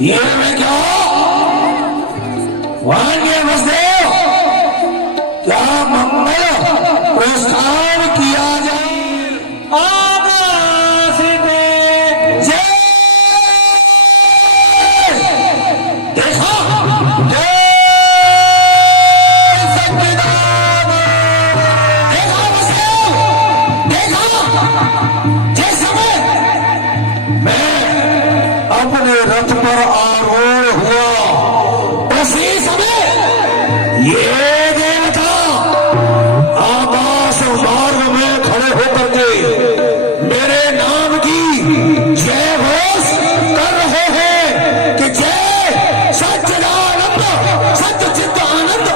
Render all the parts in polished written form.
ये मैं क्या वाण्य वसुदेव क्या मंगल प्रस्थान किया जाए। आकाश में जय देखो जय सच्चिदानंद देखो वसुदेव देखो जिस समय मैं अपने रथ पर आरूढ़ हुआ उसी समय ये देवता आकाश मार्ग में खड़े होकर के मेरे नाम की जय घोष कर रहे हैं कि जय सच्चिदानंद सच्चिद आनंद।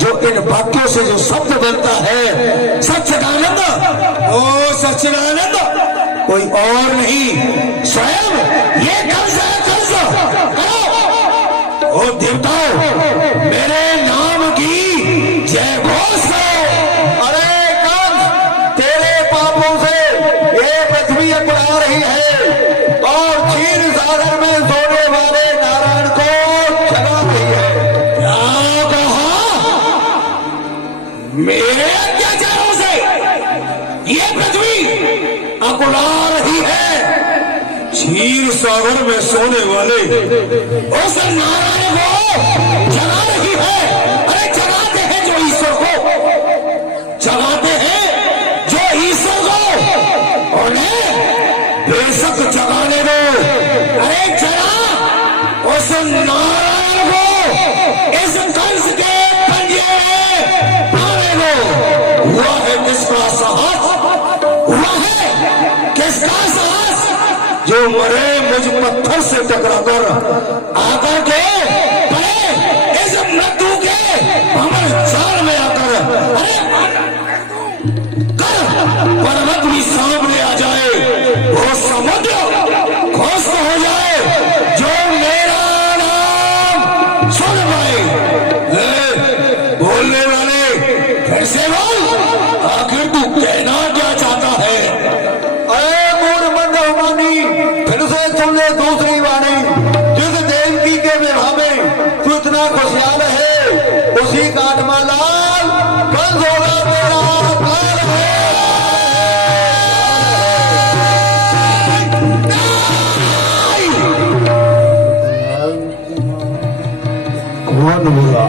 जो इन वाक्यों से जो शब्द बनता है सच्चिदानंद, ओ सच्चिदानंद कोई और नहीं स्वयं ये कंस है। कंस करो ओ देवताओं मेरे नाम की जय घोष करो। अरे कंस, तेरे पापों से ये पृथ्वी अपना रही है और क्षीर सागर में सोने वाले नारायण को जगा रही है। क्या कहा? मेरे अत्याचारों से ये पृथ्वी अकुला रही है। क्षीर सागर में सोने वाले उस नारायण को जगा रही है। अरे जगाते हैं जो ईश्वर को, जगाते हैं जो ईश्वर को, उन्हें बेशक जगाने दो। अरे जगा उस नारायण को इस कंस के पंजे में पाने दो। हुआ है किसका साहस? हुआ है किसका साहस? जो मरे मुझ पत्थर से टकराकर आकर के पड़े इस मृत्यु के हमर जाल में आकर अरे कर पर्वत भी सामने आ जाए, वो समुद्र खुश हो जाए जो मेरा नाम सुन पाए। बोलने वाले फिर से बोल, आखिर तू कहना क्या चाहता है? अरे मूर्ख मंद फिर से तुमने दूसरी वाणी जिस देवकी के विवाह में तू इतना खुशहाल है उसी काटमा लाल कंस होगा तेरा काल है। कौन बोला?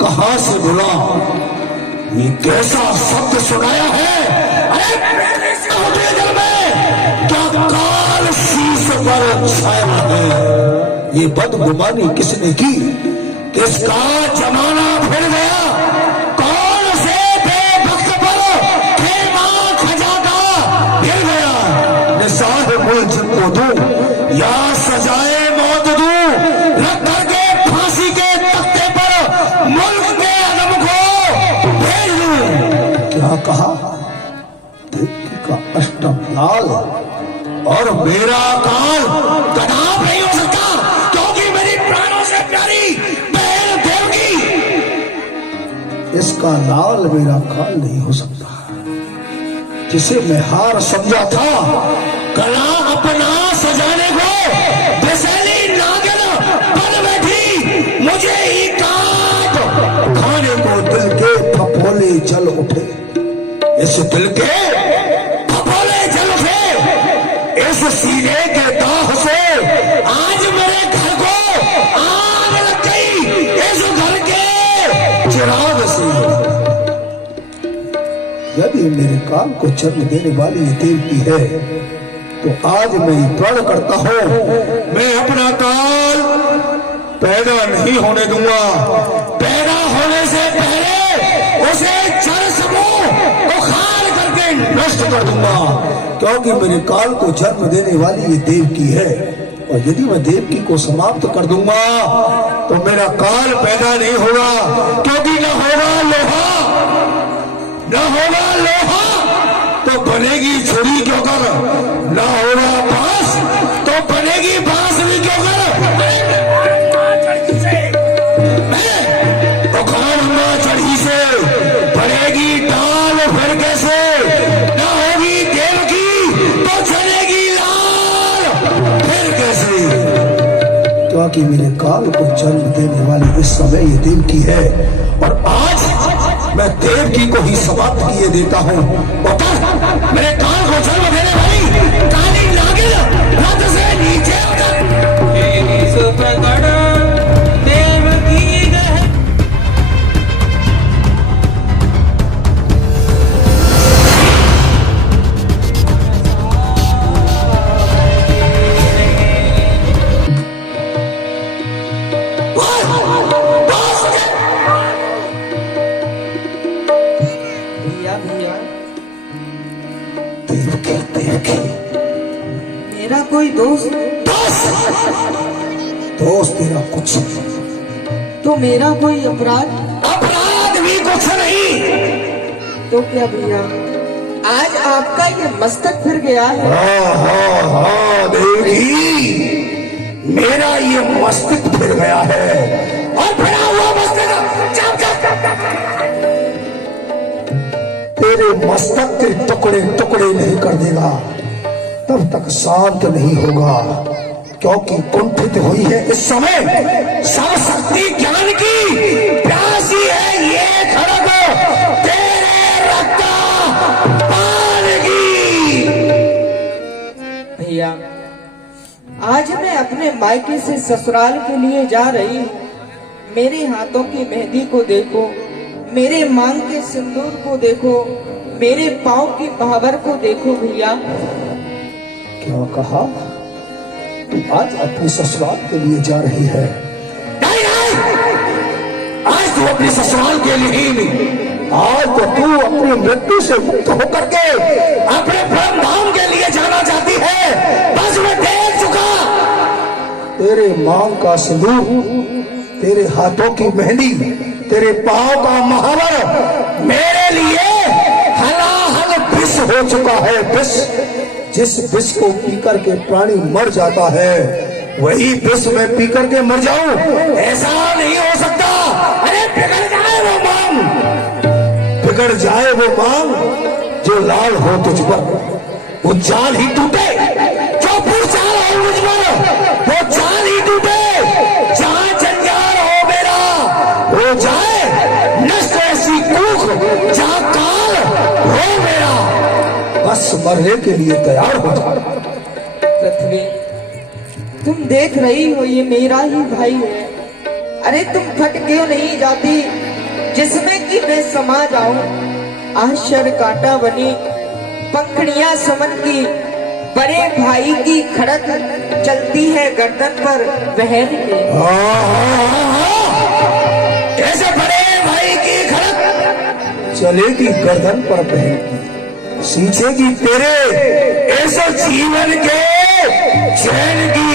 कहां से बोला? ये कैसा शब्द सुनाया है? अरे मेरे समुद्री जल में क्या काल शीश पर छाया है? ये बदगुमानी किसने की? किसका जमाना फिर गया? कौन से बेवक्त पर खेमा खजाका फिर गया? निसार मुल्क को दूं या सजाए मौत दूं, रख करके फांसी के तख्ते पर मुल्क के अदम को भेज दूं। क्या कहा? देवकी का अष्टम लाल और मेरा काल कदाप नहीं हो सकता, क्योंकि मेरी प्राणों से प्यारी बहन देवकी, इसका लाल मेरा काल नहीं हो सकता। जिसे मैं हार समझा था कला अपना सजाने को, बेसैली नागिन बन बैठी मुझे ही काट खाने को। दिल के फफोले जल उठे, इस दिल के फफोले जल उठे, इस सीने के दाह से आज मेरे घर को आग लग गई। इस घर के चिराग से यदि मेरे काल को जन्म देने वाली ये देवकी है तो आज मैं प्रण करता हूं मैं अपना काल पैदा नहीं होने दूंगा। पैदा होने से पहले उसे जड़ समूह उखाड़ करके नष्ट कर दूंगा, क्योंकि मेरे काल को जन्म देने वाली ये देवकी है। और यदि मैं देवकी को समाप्त कर दूंगा तो मेरा काल पैदा नहीं होगा, क्योंकि न होगा लोहा, न होगा लोहा तो बनेगी छुरी क्यों कर, न होगा बांस तो बनेगी बांस भी क्यों कर। मैं उखाड़ूंगा चढ़ी से, बनेगी टाल फिर कैसे, न होगी देवकी तो चलेगी कि मेरे काल को जन्म देने वाली इस समय ये देवकी है, और आज मैं देवकी को ही समाप्त किए देता हूँ। उतर, मेरे काल को जन्म देने वाली काली नागिन, रथ से नीचे उतर। भैया भैया, देवकी, देवकी, मेरा कोई दोस्त दोस्त तेरा कुछ नहीं, तो मेरा कोई अपराध अपराध भी कुछ नहीं। तो क्या भैया, आज आपका ये मस्तक फिर गया है। हाँ देवकी, मेरा ये मस्तिष्क फिर गया है, और फिरा हुआ मस्तिष्क तेरे मस्तक के टुकड़े टुकड़े नहीं कर देगा तब तक शांत नहीं होगा, क्योंकि कुंठित हुई है इस समय सब शक्ति ज्ञान की प्यासी है ये खड़ग तेरे रक्त पान की। भैया, आज मैं अपने मायके से ससुराल के लिए जा रही हूँ। मेरे हाथों की मेहंदी को देखो, मेरे मांग के सिंदूर को देखो, मेरे पाँव की पावर को देखो। भैया, क्या कहा? तू आज अपने ससुराल के लिए जा रही है? नहीं नहीं, आज तू अपने ससुराल के लिए नहीं, आज तो तू अपनी मृत्यु से मुक्त होकर के अपने परम धाम के लिए जाना चाहती है। बस मैं देख चुका तेरे मांग का सिंदूर, तेरे हाथों की मेहंदी, तेरे पांव का महावर मेरे लिए हलाहल विष हो चुका है। विष, जिस विष को पीकर के प्राणी मर जाता है, वही विष मैं पीकर के मर जाऊं, ऐसा नहीं हो सकता। अरे बिगड़ जाए वो मांग, बिगड़ जाए वो मांग जो लाल हो तुझ पर, वो जाल ही टूटे जो फिर चाल हो मुझ पर, वो जाल ही टूटे जहां जंजाल हो मेरा, हो जाए नष्ट ऐसी कूख जहां काल हो मेरा, बस मरने के लिए तैयार हो जा। पृथ्वी, तुम देख रही हो ये मेरा ही भाई है। अरे तुम फट क्यों नहीं जाती जिसमें कि मैं समा जाऊं। आश्चर्य कांटा बनी पंखड़ियां समन की, बड़े भाई की खड़क चलती है गर्दन पर बहन के। कैसे बड़े भाई की खड़क चलेगी गर्दन पर बहन की, सींचेगी तेरे ऐसे जीवन के चैन की।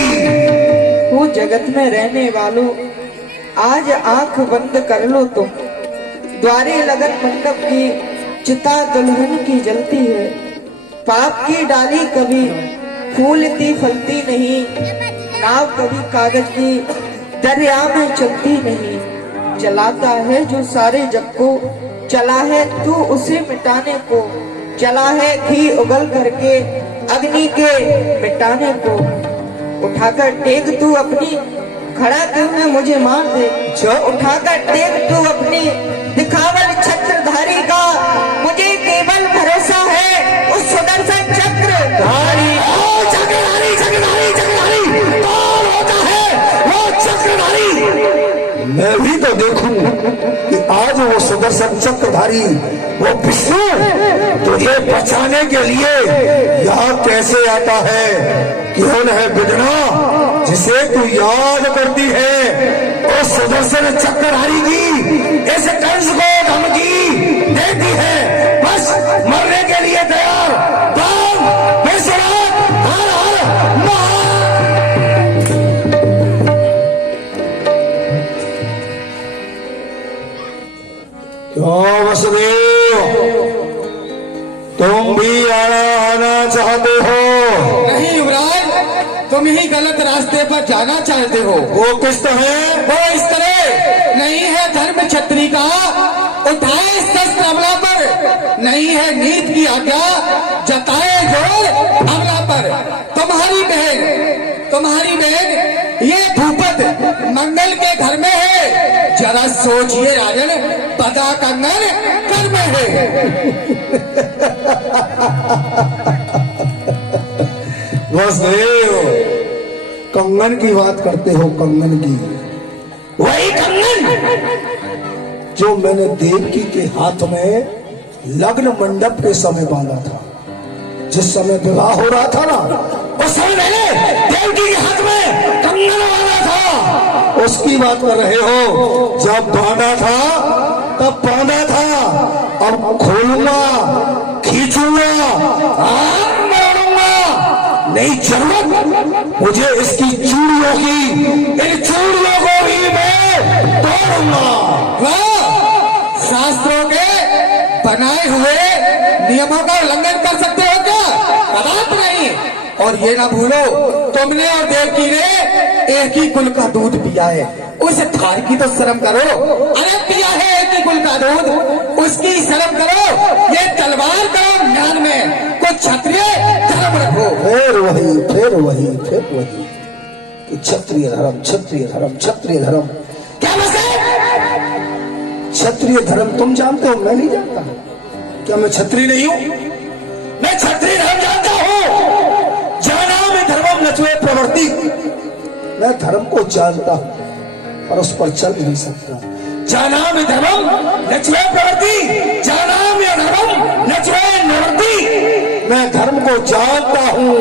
वो जगत में रहने वालों, आज आंख बंद कर लो तुम। द्वारे लगन मंडप की चिता दुल्हन की जलती है। पाप की डाली कभी फूलती फलती नहीं, नाव कभी कागज की दरिया में चलती नहीं। जलाता है जो सारे जग को, चला है तू उसे मिटाने को। चला है घी उगल करके अग्नि के मिटाने को। उठाकर टेक तू अपनी, खड़ा क्यों है मुझे मार दे। जो उठाकर टेक तू अपनी दिखावल छत्रधारी का, मुझे केवल भरोसा है उस सुदर्शन चक्रधारी। चक्रधारी चक्रधारी चक्रधारी कौन होता है वो चक्रधारी? मैं भी तो देखूं कि आज वो सुदर्शन चक्रधारी, वो विष्णु तुझे बचाने के लिए यहाँ कैसे आता है। कौन है बिगड़ा जिसे तू याद करती है? और सुदर्शन चक्रधारी की इस कंस को धमकी देती है, बस मरने के लिए तैयार। बम, विश्वनाथ, हर हर क्यों वसुदेव, तुम भी आना चाहते हो? नहीं युवराज, तुम ही गलत रास्ते पर जाना चाहते हो। वो किस तरह? वो इस तरह नहीं है धर्म छत्री का, उठाए शस्त्र हमला पर। नहीं है नीत की आज्ञा, जताए जोर हमला पर। तुम्हारी बहन तुम्हारी बहन ये भूपत मंगल के घर में है। जरा सोचिए राजन, पता कंगन घर में है। वसुदेव, कंगन की बात करते हो, कंगन की, वही कंगन जो मैंने देवकी के हाथ में लग्न मंडप के समय बांधा था। जिस समय विवाह हो रहा था ना, उस समय मैंने देवकी के हाथ में कंगन बांधा था। उसकी बात कर रहे हो? जब बांधा था तब बांधा था, अब खोलूंगा, खींचूंगा, नहीं जरूरत मुझे इसकी चूड़ियों की, इन चूड़ियों को भी मैं तोड़ूंगा। शास्त्रों के बनाए हुए नियमों का उल्लंघन कर सकते हो क्या? कदापि नहीं। और ये ना भूलो, तुमने और देवकी ने एक ही कुल का दूध पिया है। उस थार की तो शर्म करो। अरे पिया है एक ही कुल का दूध, उसकी शर्म करो। ये तलवार करो ज्ञान में, कुछ क्षत्रिय धर्म रखो। फिर वही कि क्षत्रिय धर्म, क्षत्रिय धर्म, क्षत्रिय धर्म। क्या बस क्षत्रिय धर्म तुम जानते हो, मैं नहीं जानता। क्या मैं क्षत्रिय नहीं हूं? मैं क्षत्रिय धर्म जानता हूं। जाना में धर्मम नचवे प्रवृत्ति। मैं धर्म को जानता हूं और उस पर चल नहीं सकता। जाना में धर्मम नचवे प्रवृत्ति, जाना में धर्मम नचवे निवृत्ति। मैं धर्म को जानता हूं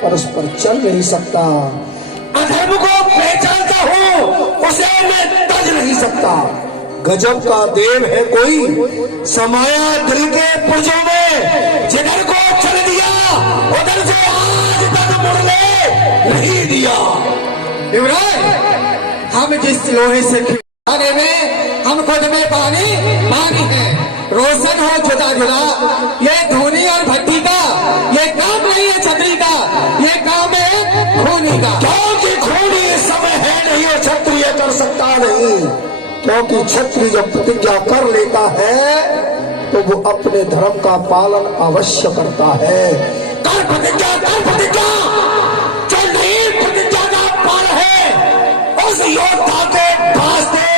पर उस पर चल नहीं सकता। अधर्म को पहचानता हूं, उसे मैं तज नहीं सकता। गजब का देव है कोई, समाया दिल के पुर्जों में, जिधर को चल दिया उधर से आज तक मुड़ने नहीं दिया। युवराज, हम जिस लोहे से खिलाने में हम खुद में पानी है। रोशन हो जुदा जुदा, ये धोनी और भट्टी का ये काम नहीं है छतरी का, ये काम है खूनी का। क्योंकि खूनी इस समय है नहीं और क्षत्रिय कर सकता नहीं। क्योंकि क्षत्रिय जब प्रतिज्ञा कर लेता है तो वो अपने धर्म का पालन अवश्य करता है। कर प्रतिज्ञा, जो नहीं प्रतिज्ञा का पाल है उस योद्धा के वास्ते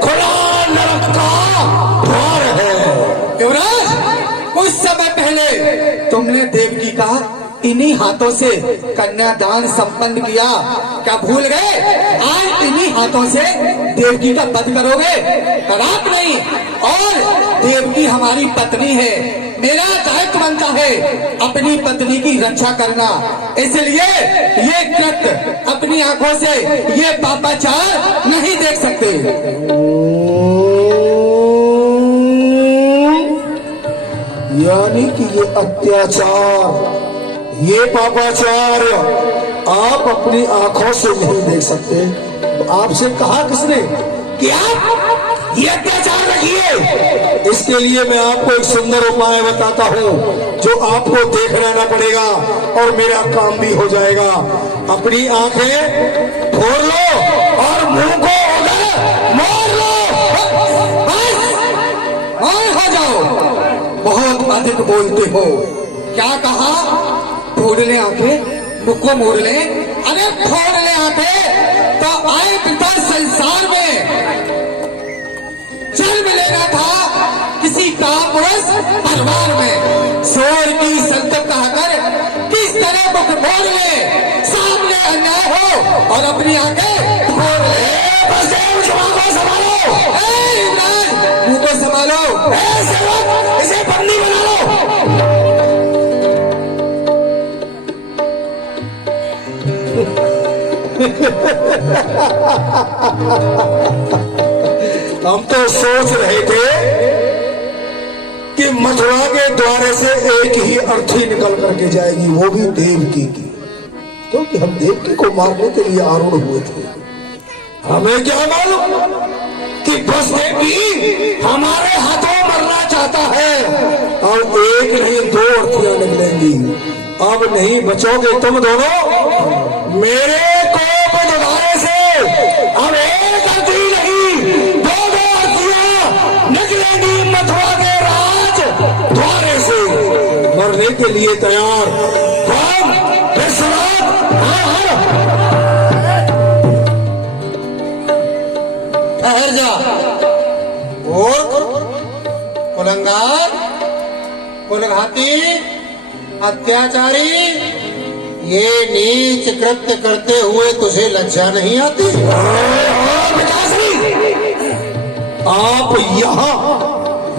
खुला नरक का द्वार है। युवराज, कुछ समय पहले तुमने देवकी का इन्हीं हाथों से कन्यादान संपन्न किया, क्या भूल गए? आज इन्हीं हाथों से देवकी का वध करोगे? कदापि नहीं। और देवकी हमारी पत्नी है, मेरा दायित्व बनता है अपनी पत्नी की रक्षा करना। इसलिए ये कृत्य अपनी आंखों से ये पापाचार नहीं देख सकते। यानी कि ये अत्याचार, ये पापाचार आप अपनी आंखों से नहीं देख सकते। आपसे कहा किसने कि आप ये अत्याचार रखिए? इसके लिए मैं आपको एक सुंदर उपाय बताता हूँ जो आपको देख रहना पड़ेगा और मेरा काम भी हो जाएगा। अपनी आंखें फोड़ लो और मुंह को उधर मार लो। हो जाओ, बहुत अधिक बोलते हो। क्या कहा? फोड़ ले आंखें, मुख को मोड़ ले। अरे फोड़ ले आंखें तो आए पिता संसार में जन्म लेना था किसी कापुरुष परिवार में। शोर की संतप कहकर किस तरह मुख मोड़ ले, सामने अन्याय हो और अपनी आंखें फोड़ ले। संभालो, मुंह को संभालो, इसे बंदी बना लो। हम तो सोच रहे थे कि मथुरा के द्वारे से एक ही अर्थी निकल करके जाएगी, वो भी देवकी की, क्योंकि हम देवकी को मारने के लिए आरूढ़ हुए थे। हमें क्या मालूम कि बस देवकी हमारे हाथों मरना चाहता है और एक नहीं दो अर्थियां निकलेंगी। अब नहीं बचोगे तुम दोनों मेरे कोप दिखाने से। अब एक अर्थी नहीं दो अर्थियां निकलेंगी मथुरा के राज द्वारे से। मरने के लिए तैयार कौन? विश्वनाथ, हाँ हाँ कुलघाती, अत्याचारी, ये नीच कृत्य करते हुए तुझे लज्जा नहीं आती? पिताश्री, आप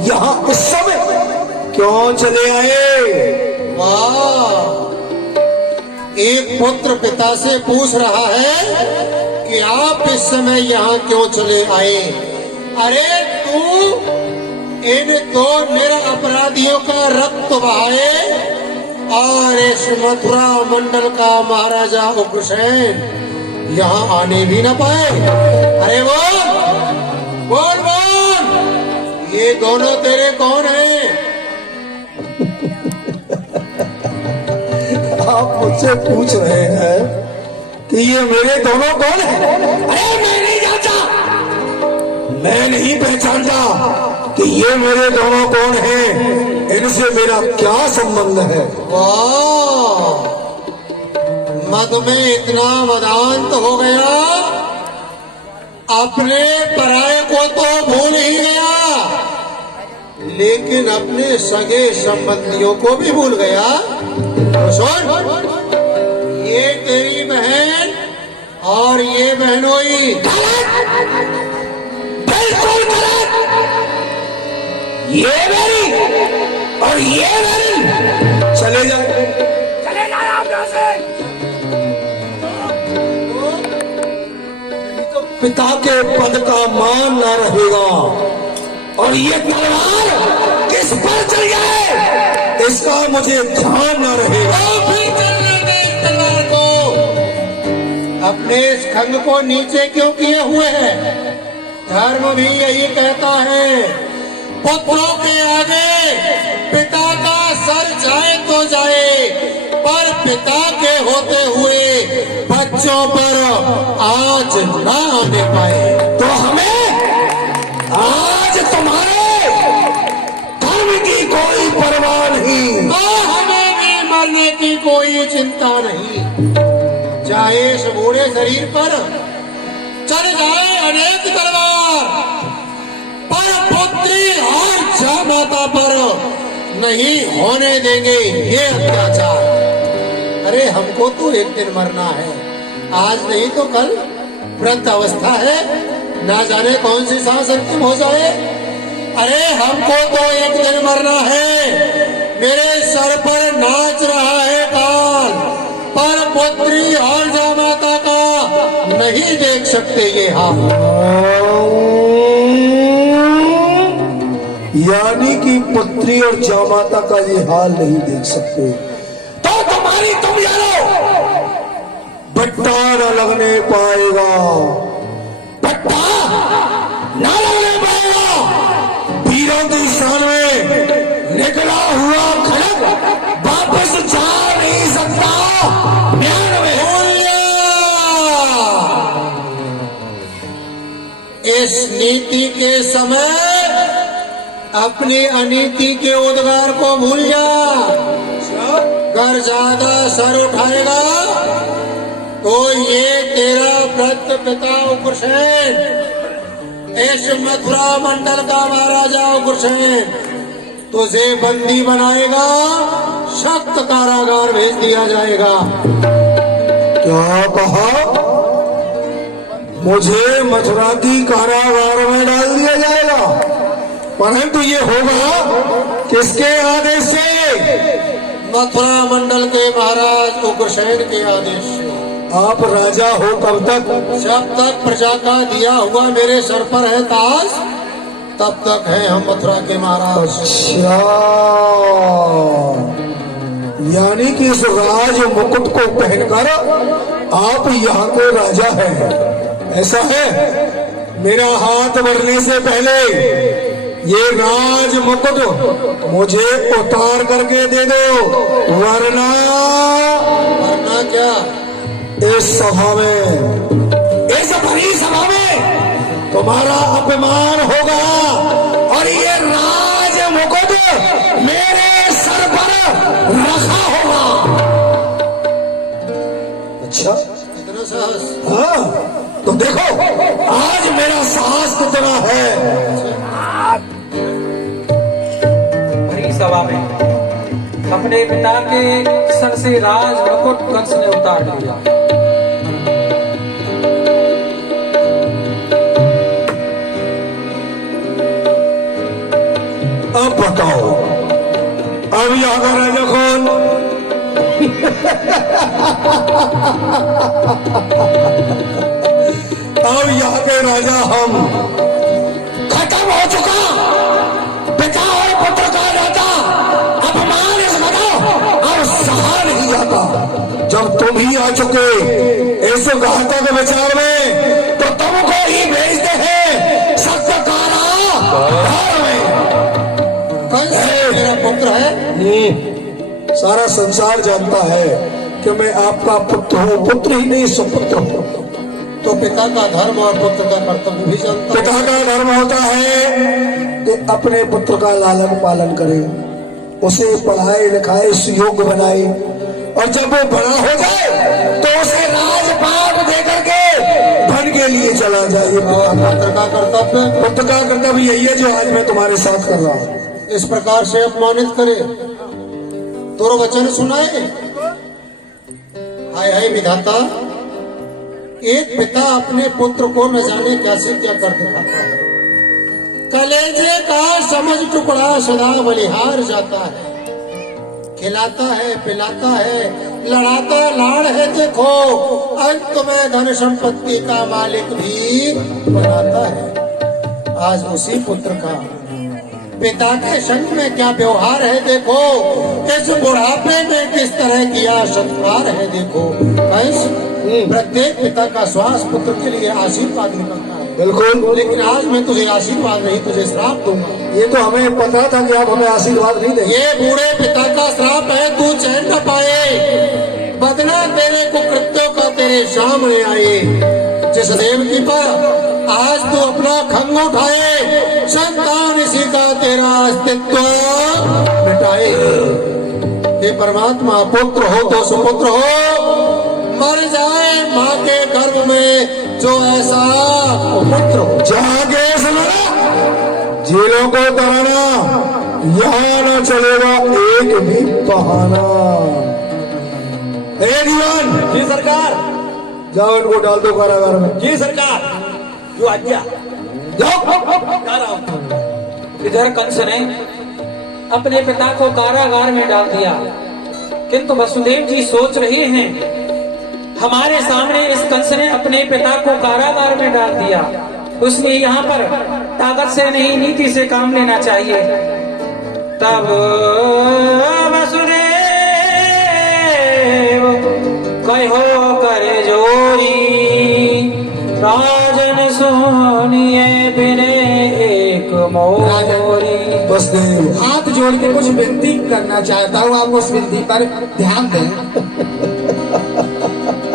यहाँ इस समय क्यों चले आए? वाह, एक पुत्र पिता से पूछ रहा है कि आप इस समय यहाँ क्यों चले आए? अरे तू इन दो निरपराधियों का रक्त बहाए और इस मथुरा मंडल का महाराजा उग्रसेन यहाँ आने भी न पाए। अरे बोल, ये दोनों तेरे कौन हैं? आप मुझसे पूछ रहे हैं कि ये मेरे दोनों कौन हैं? अरे मैं नहीं जानता, मैं नहीं पहचानता कि ये मेरे दोनों कौन हैं, इनसे मेरा क्या संबंध है? वाह, मद में इतना मदांत हो गया, अपने पराये को तो भूल ही गया, लेकिन अपने सगे संबंधियों को भी भूल गया। तो सुन, ये तेरी बहन और ये बहनोई। बिल्कुल गलत, ये मेरी और ये मेरी। चले जाए आप यहाँ से। पिता के पद का मान न रहेगा और ये तलवार किस पर चल जाए इसका मुझे ध्यान न रहेगा। फिर चलने दे इस तलवार को। अपने इस खंग को नीचे क्यों किए हुए है? धर्म भी यही कहता है, पुत्रों के आगे पिता का सर जाए तो जाए, पर पिता के होते हुए बच्चों पर आज ना आने पाए। तो हमें आज तुम्हारे धर्म की कोई परवाह नहीं और हमें भी मरने की कोई चिंता नहीं। चाहे इस बूढ़े शरीर पर चल जाए अनेक तलवार, पर पुत्री और जामाता पर नहीं होने देंगे ये अत्याचार। अरे हमको तो एक दिन मरना है, आज नहीं तो कल। वृद्ध अवस्था है, ना जाने कौन सी सांस अंतिम हो जाए। अरे हमको तो एक दिन मरना है, मेरे सर पर नाच रहा है काल, पर पुत्री और जामाता का नहीं देख सकते ये हाथ। यानी कि पुत्री और जामाता का ये हाल नहीं देख सकते, तो तुम्हारी तुम जानो बट्टा न लगने पाएगा, बट्टा न लगने पाएगा। वीरों की शान में निकला हुआ खड़ग वापस जा नहीं सकता। इस नीति के समय अपनी अनीति के उद्गार को भूल जा। अगर ज्यादा सर उठाएगा तो ये तेरा वृद्ध पिता उग्रसेन, इस मथुरा मंडल का महाराजा उग्रसेन तुझे बंदी बनाएगा, सख्त कारागार भेज दिया जाएगा। क्या कहा? मुझे मथुरा की कारागार में डाल दिया जाएगा, परंतु ये होगा किसके आदेश से? मथुरा मंडल के महाराज उग्रसेन के आदेश से। आप राजा हो कब तक? जब तक प्रजा का दिया हुआ मेरे सर पर है ताज, तब तक है हम मथुरा के महाराज। अच्छा, यानी कि इस राज मुकुट को पहनकर आप यहाँ के राजा हैं, ऐसा है? मेरा हाथ बढ़ने से पहले ये राज मुकुट मुझे उतार करके दे दो, वरना क्या? इस सभा में, इस बड़ी सभा में तुम्हारा अपमान होगा और ये राज मुकुट मेरे सर पर रखा होगा। अच्छा, इतना साहस? हाँ, तो देखो आज मेरा साहस कितना है। बड़ी सभा में अपने पिता के सर से राज मुकुट कंस ने उतार लिया। अब बताओ, अब यहाँ का राजा कौन? अब यहाँ के राजा हम। खत्म हो चुका पिता और पुत्र का नाता। अपमान इस घटा और सहा नहीं जाता। जब तुम ही आ चुके इस घातक विचार में, तो तुमको ही भेजते हैं सत्यकारा घर में। मेरा पुत्र है। सारा संसार जानता है कि मैं आपका पुत्र हूँ, पुत्र ही नहीं सुपुत्र हूँ। तो पिता का धर्म और पुत्र का कर्तव्य भी जानता पिता का धर्म होता है कि अपने पुत्र का लालन पालन करे, उसे पढ़ाए लिखाए सुयोग्य बनाए, और जब वो बड़ा हो जाए तो उसे राजपाट दे करके धन के लिए चला जाए। पुत्र का कर्तव्य, पुत्र का कर्तव्य यही है जो आज मैं तुम्हारे साथ कर रहा हूँ। इस प्रकार से अपमानित करे, दुर्वचन सुनाए। हाय हाय विधाता, एक पिता अपने पुत्र को न जाने कैसे क्या कर दिखाता है। कलेजे का समझ टुकड़ा सदा बलिहार जाता है। खिलाता है, पिलाता है, लड़ाता लाड़ है, देखो अंत में धन संपत्ति का मालिक भी बनाता है। आज उसी पुत्र का पिता के संग में क्या व्यवहार है, देखो इस बुढ़ापे में किस तरह किया सत्कार है, देखो। प्रत्येक पिता का श्वास पुत्र के लिए आशीर्वाद निकलता है। बिल्कुल, लेकिन आज मैं तुझे आशीर्वाद नहीं, तुझे श्राप दूंगा। ये तो हमें पता था कि आप हमें आशीर्वाद नहीं देंगे। ये बूढ़े पिता का श्राप है, तू चैन न पाए। बदला तेरे कुकृत्यों का तेरे सामने आए। जिस देवकी पर आज तू अपना खंग उठाए, संतान इसी का तेरा अस्तित्व मिटाए। हे परमात्मा, पुत्र हो तो सुपुत्र हो, मर जाए माँ के गर्भ में जो ऐसा पुत्र हो। जागे सुना, जेलों को तराना, यहाँ न चलेगा एक भी बहाना। ए दीवान जी सरकार। जाओ इनको डाल दो कारागार में। जी सरकार, जो आज्ञा। इधर कंस ने अपने पिता को कारागार में डाल दिया, किंतु वसुदेव जी सोच रहे हैं हमारे सामने इस कंस ने अपने पिता को कारागार में डाल दिया, उसने यहाँ पर ताकत से नहीं नीति से काम लेना चाहिए। तब वसुदेव कहो कर जोरी, राजन सुनिए बिने एक मोरी। वसुदेव हाथ जोड़ के कुछ विनती करना चाहता हूँ, आप उस विनती पर ध्यान दें।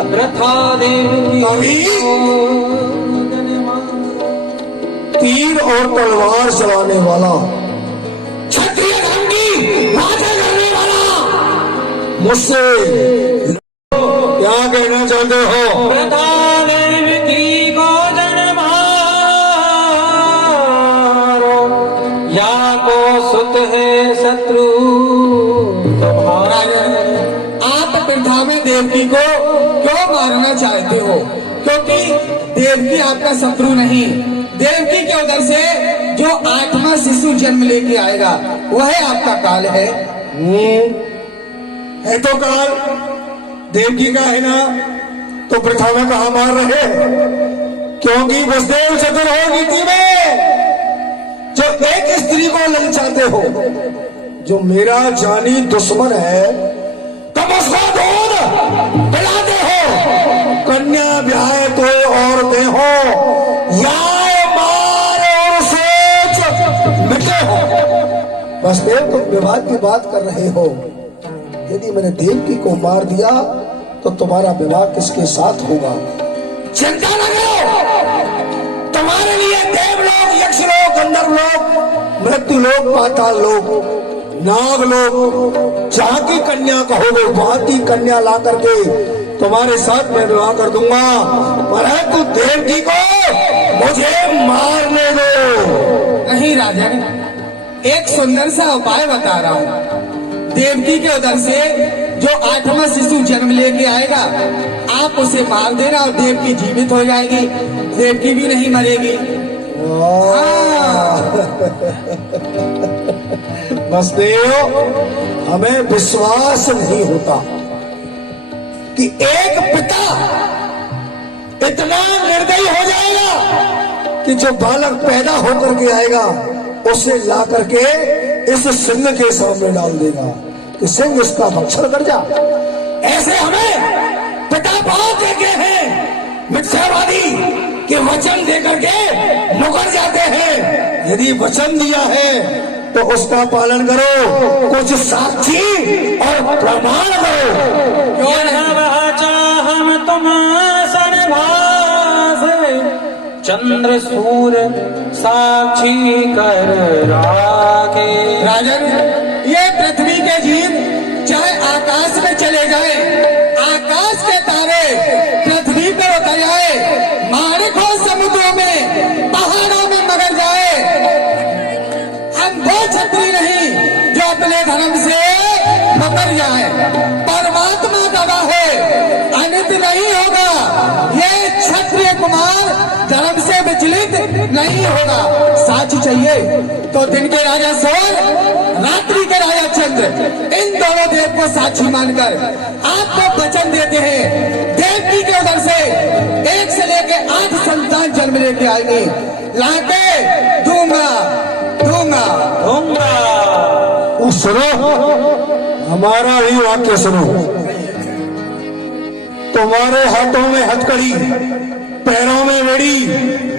प्रथा देवी तीर और तलवार चलाने वाला, क्षत्रिय धर्म की बातें करने वाला, मुझसे क्या कहना चाहते हो? प्रथा देवी की को जन मारो, या को सुत है शत्रु तुम्हारा। आप प्रथा में देवकी को क्यों मारना चाहते हो? क्योंकि देवकी आपका शत्रु नहीं, देवकी के उधर से जो 8वां शिशु जन्म लेके आएगा वह आपका काल है। है तो काल देवकी का है ना, तो प्रथा में कहा मार रहे? क्योंकि वसुदेव चतुर हो नीति में, जो एक स्त्री को ललचाते हो, जो मेरा जानी दुश्मन है, तुम उसको दूध पिलाते हो। कन्या ब्याह तो औरतें हो, या मार और सोच मिटे हो। वसुदेव तुम विवाद की बात कर रहे हो। यदि मैंने देवकी को मार दिया तो तुम्हारा विवाह किसके साथ होगा? चिंता न करो, तुम्हारे लिए देवलोक, यक्षलोक, गंधर्वलोक, मृत्युलोक, पाताल लोक, नागलोक, जहाँ की कन्या कहोगे वहां की कन्या ला करके तुम्हारे साथ मैं विवाह कर दूंगा। परंतु देवकी को मुझे मारने दो। नहीं राजन, एक सुंदर सा उपाय बता रहा हूँ। देवकी के उधर से जो 8वां शिशु जन्म लेके आएगा, आप उसे मार देना और देवकी जीवित हो जाएगी, देवकी भी नहीं मरेगी। हाँ। वसुदेव, हमें विश्वास नहीं होता कि एक पिता इतना निर्दयी हो जाएगा कि जो बालक पैदा होकर के आएगा उसे ला करके इस सिंह के सामने डाल देगा कि सिंह इसका भक्षण कर जा। ऐसे हमें पिता बहुत देखे हैं मिथ्यावादी कि वचन देकर के मुकर जाते हैं। यदि वचन दिया है तो उसका पालन करो, कुछ साक्षी और प्रमाण दो। हम तुम सरभास चंद्र सूर्य साक्षी कर राखे। राजन, ये पृथ्वी के जीव चाहे आकाश में चले जाए, आकाश के तारे पृथ्वी पर उतर जाए, माणिकों समुद्रों में पहाड़ों में मगर जाए, हम वो छत्री नहीं जो अपने धर्म से मुकर जाए। परमात्मा गवाह है, अनित नहीं होगा। ये क्षत्रिय कुमार धर्म से विचलित नहीं होगा। साक्षी चाहिए तो दिन के राजा सूर्य, रात्रि के राजा चंद्र, इन दोनों देव को साक्षी मानकर आपको वचन देते हैं, देवकी के उधर से 1 से लेके 8 संतान जन्म लेके आएंगे, लाके दूंगा दूंगा दूंगा। सुनो, हमारा ही वाक्य सुनो। तुम्हारे हाथों में हथकड़ी, पैरों में बेड़ी,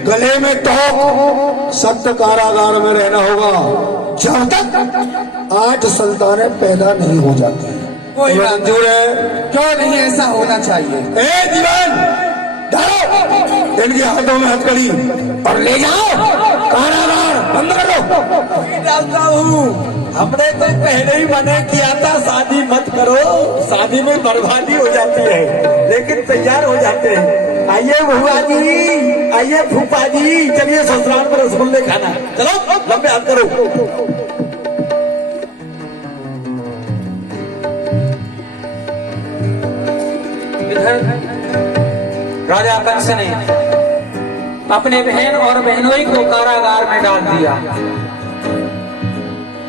गले में टोक, सख्त कारागार में रहना होगा जब तक 8 संतानें पैदा नहीं हो जाती। कोई बात मंजूर है? क्यों नहीं, ऐसा होना चाहिए। ए दीवान, डालो इनके हाथों में हथकड़ी और ले जाओ कारागार बंद कर दो। डालता हूँ, हमने तो पहले ही मना किया था शादी मत करो, शादी में बर्बादी हो जाती है, लेकिन तैयार हो जाते हैं। आइए बुआ जी, आइए फूफा जी, चलिए ससुराल में रसगुल्ले खाना। चलो लंबे हाथ करो। इधर राजा कंस ने अपने बहन और बहनोई को कारागार में डाल दिया।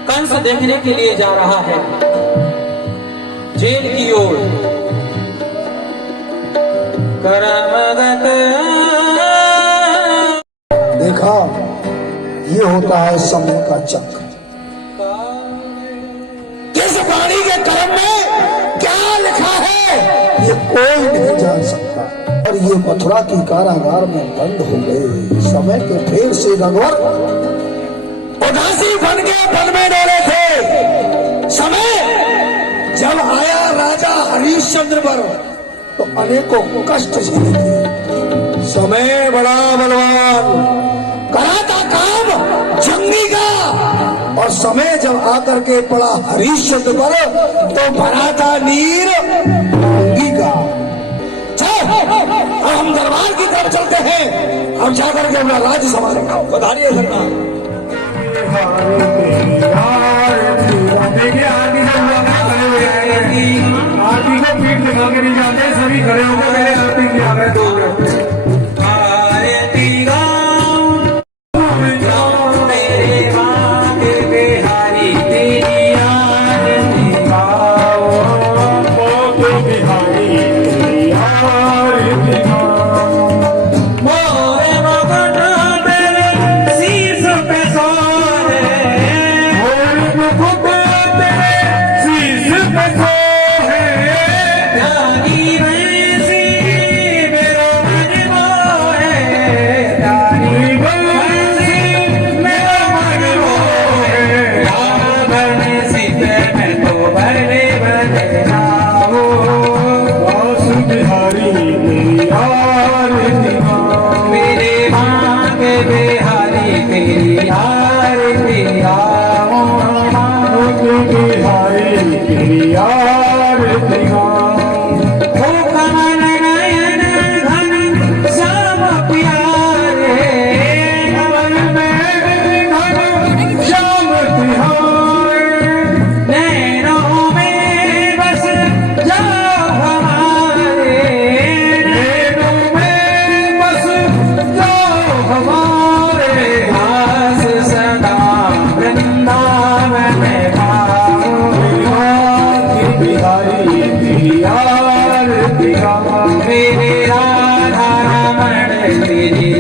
कंस देखने के लिए जा रहा है जेल की ओर। करमगत देखा, ये होता है समय का चक्र। किस प्राणी के कर्म में क्या लिखा है ये कोई नहीं जान सकता। और ये मथुरा की कारागार में बंद हो गए। समय के फेर से रघुवर उदासी बन के वन में डोले थे। समय जब आया राजा हरिश्चंद्र पर तो अनेकों कष्ट झेले थे। समय बड़ा बलवान, करा था काम जंगी का, और समय जब आकर के पड़ा हरिश्चंद्र पर तो भरा था नीर भंगी का। अब हम दरबार की तरफ चलते हैं, हम जाकर के अपना राज्य संभालेंगे। बधाइए सरकार। देखिए आरती से हुआ खड़े हुए आरती को पीठ दिखा के नहीं जाते, सभी खड़े होकर मेरे आरती किया गए। दो आरती गाऊं तेरे बाग बिहारी, तेरी आरती गाओ बाग बिहारी, तेरी आरती गाओ। मोरे मगन तेरे शीश पे सोहे, मोरे मगन तेरे शीश पे सोहे, प्यारी वैसी मेरो मन मेरे